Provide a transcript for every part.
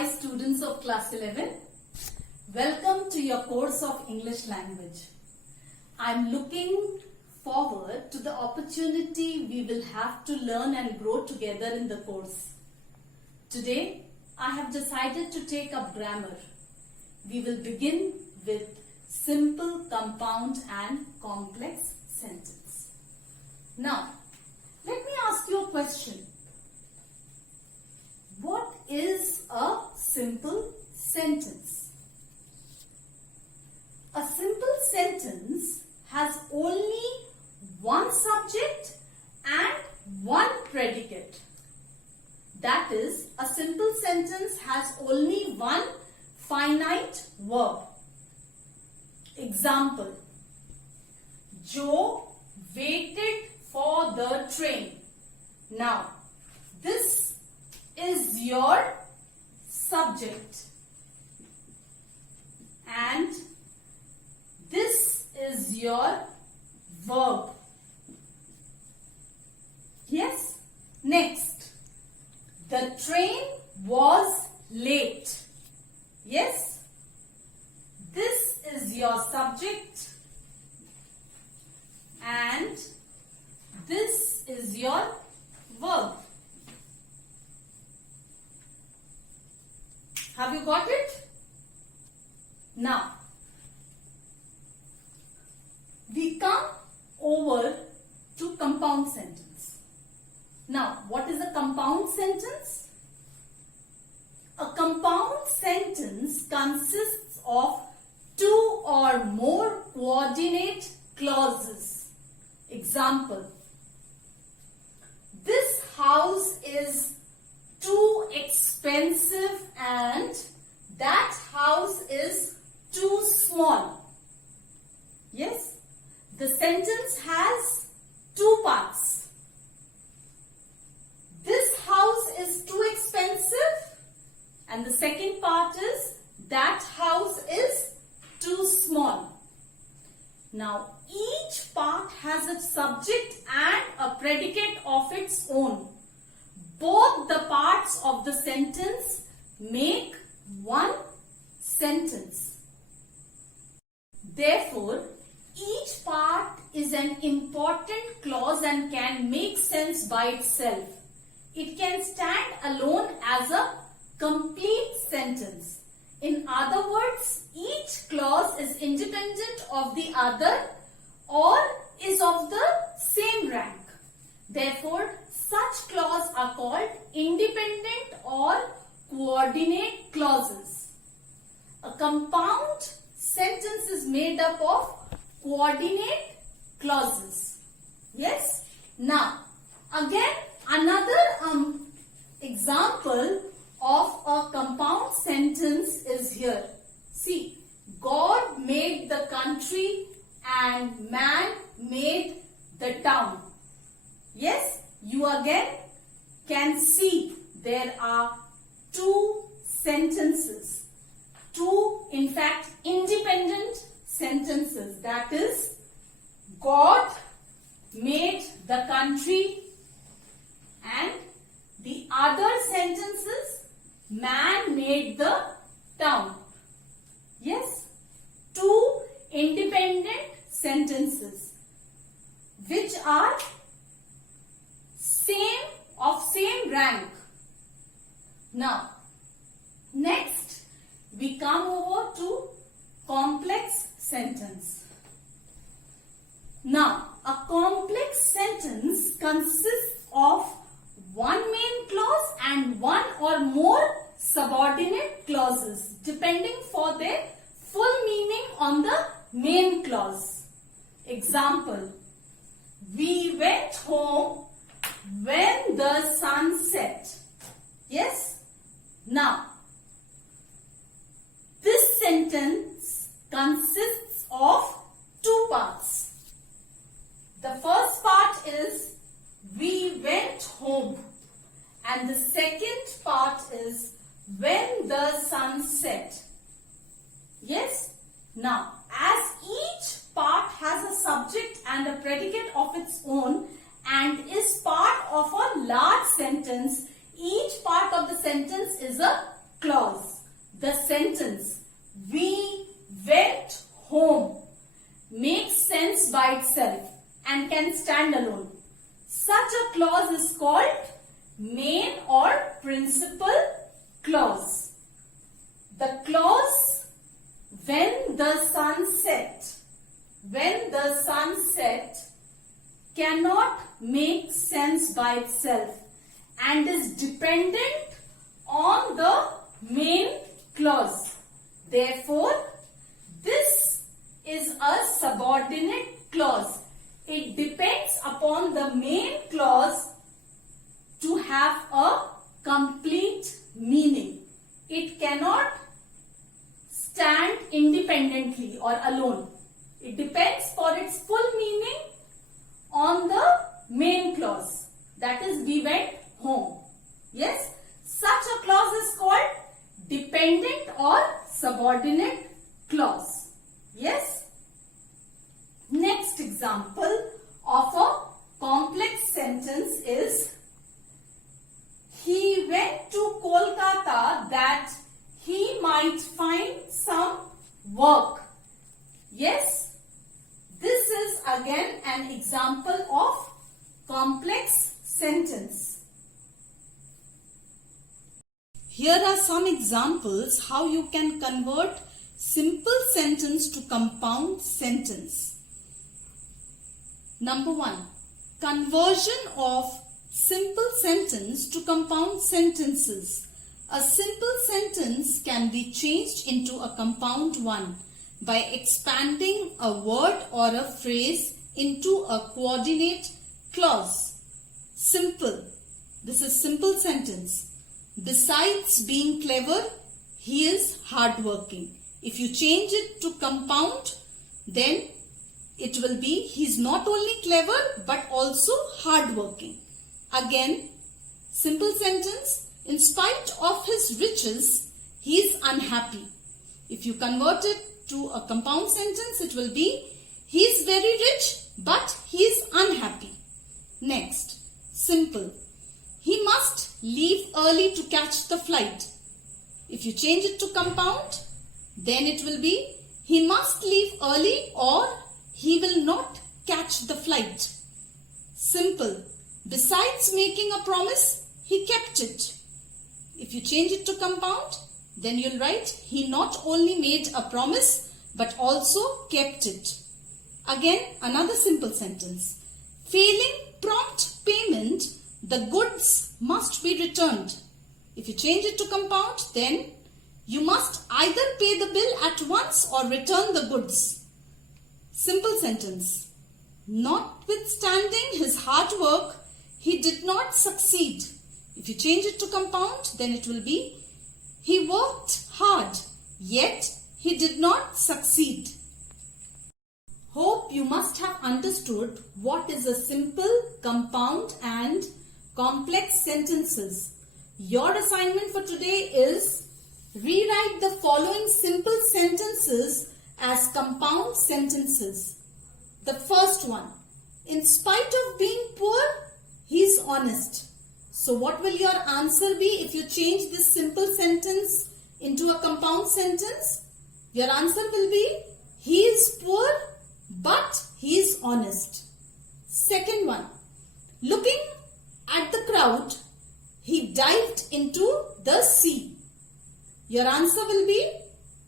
Hi students of class 11. Welcome to your course of English language. I am looking forward to the opportunity we will have to learn and grow together in the course. Today I have decided to take up grammar. We will begin with simple, compound and complex sentence. Now, let me ask you a question. What is a simple sentence? A simple sentence has only one subject and one predicate. That is, a simple sentence has only one finite verb. Example: Joe waited for the train. Now, this is your subject and this is your verb. Yes? Next, the train was late. Yes? This is your subject and this is your verb. Have you got it? Now, we come over to compound sentence. Now, what is a compound sentence? A compound sentence consists of two or more coordinate clauses. Example: this house is too expensive and that house is too small. Yes, the sentence has two parts. This house is too expensive and the second part is that house is too small. Now, each part has a subject and a predicate of its own. Both the parts of the sentence make one sentence. Therefore, each part is an important clause and can make sense by itself. It can stand alone as a complete sentence. In other words, each clause is independent of the other or is of the same rank. Therefore, such clauses are called independent or coordinate clauses. A compound sentence is made up of coordinate clauses. Yes? Now, again another example of a compound sentence is here. See, God made the country and man made the town. Yes? You again can see there are two sentences. Two, in fact, independent sentences. That is, God made the country and the other sentences, man made the town. Yes? Two independent sentences which are same rank. Now, next we come over to complex sentence. Now, a complex sentence consists of one main clause and one or more subordinate clauses depending for their full meaning on the main clause. Example: we went home when the sun set. Yes? Now, this sentence consists of two parts. The first part is we went home and the second part is when the sun set. Yes? Now, as each part has a subject and a predicate of its own and is part of a large sentence, each part of the sentence is a clause. the sentence "we went home" makes sense by itself and can stand alone. Such a clause is called main or principal clause. The clause when the sun set cannot make sense by itself and is dependent on the main clause. Therefore, this is a subordinate clause. It depends upon the main clause to have a complete meaning. It cannot stand independently or alone. It depends for its full meaning on the main clause. That is, we went home. Yes, such a clause is called dependent or subordinate clause. Yes. Next example of a complex sentence is, he went to Kolkata that he might find some work. Yes, this is again an example of complex sentence. Here are some examples how you can convert simple sentence to compound sentence. Number 1. Conversion of simple sentence to compound sentences. A simple sentence can be changed into a compound one by expanding a word or a phrase into a coordinate clause. Simple. This is simple sentence. Besides being clever, he is hardworking. If you change it to compound, then it will be, he is not only clever but also hardworking. Again, simple sentence, in spite of his riches, he is unhappy. If you convert it to a compound sentence, it will be, he is very rich but he is unhappy. Next, simple. He must leave early to catch the flight. If you change it to compound, then it will be, he must leave early or he will not catch the flight. Simple. Besides making a promise, he kept it. If you change it to compound, then you'll write, he not only made a promise but also kept it. Again, another simple sentence. Failing prompt payment, the goods must be returned. If you change it to compound, then you must either pay the bill at once or return the goods. Simple sentence. Notwithstanding his hard work, he did not succeed. If you change it to compound, then it will be, he worked hard, yet he did not succeed. Hope you must have understood what is a simple, compound and complex sentences. Your assignment for today is rewrite the following simple sentences as compound sentences. The first one, in spite of being poor, he is honest. So what will your answer be if you change this simple sentence into a compound sentence? Your answer will be, he is poor but he is honest. Second one, looking at the crowd, he dived into the sea. Your answer will be,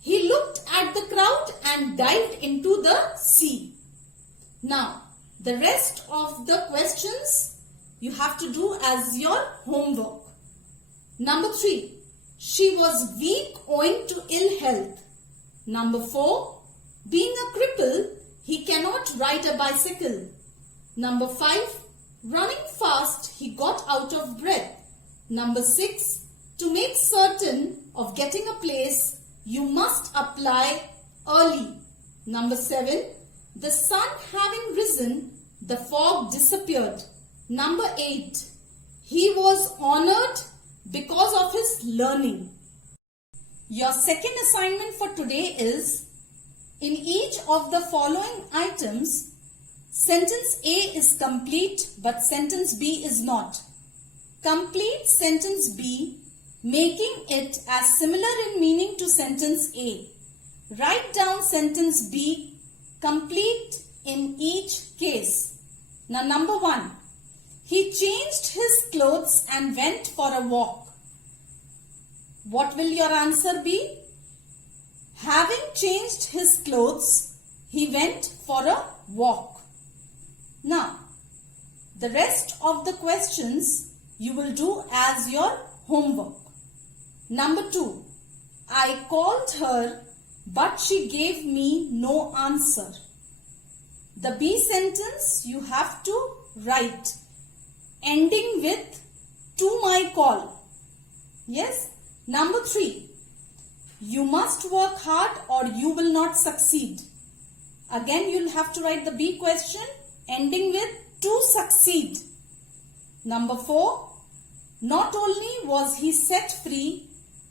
he looked at the crowd and dived into the sea. Now, the rest of the questions you have to do as your homework. Number 3, she was weak owing to ill health. Number 4, being a cripple, he cannot ride a bicycle. Number 5, running fast, he got out of breath. Number 6, to make certain of getting a place, you must apply early. Number 7, the sun having risen, the fog disappeared. Number 8, he was honored because of his learning. Your second assignment for today is, in each of the following items, sentence A is complete but sentence B is not. Complete sentence B making it as similar in meaning to sentence A. Write down sentence B, complete in each case. Now number 1. He changed his clothes and went for a walk. What will your answer be? Having changed his clothes, he went for a walk. Now, the rest of the questions you will do as your homework. Number 2. I called her, but she gave me no answer. The B sentence you have to write, ending with to my call. Yes. Number 3. You must work hard or you will not succeed. Again, you'll have to write the B question, ending with to succeed. Number 4. Not only was he set free,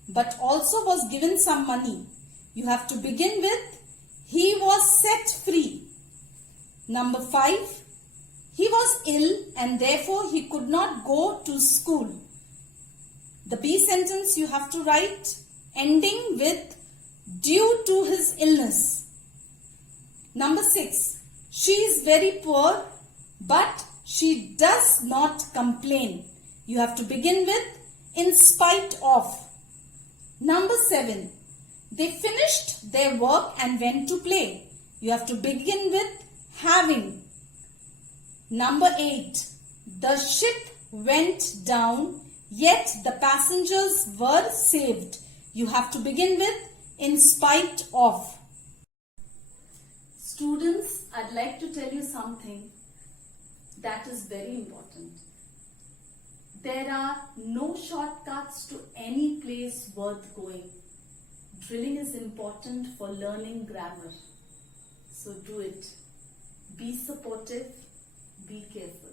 but also was given some money. You have to begin with he was set free. Number 5. He was ill and therefore he could not go to school. The B sentence you have to write ending with due to his illness. Number 6. She is very poor but she does not complain. You have to begin with in spite of. Number 7. They finished their work and went to play. You have to begin with having. Number 8. The ship went down, yet the passengers were saved. You have to begin with in spite of. Students, I'd like to tell you something that is very important. There are no shortcuts to any place worth going. Drilling is important for learning grammar. So do it. Be supportive. Be careful.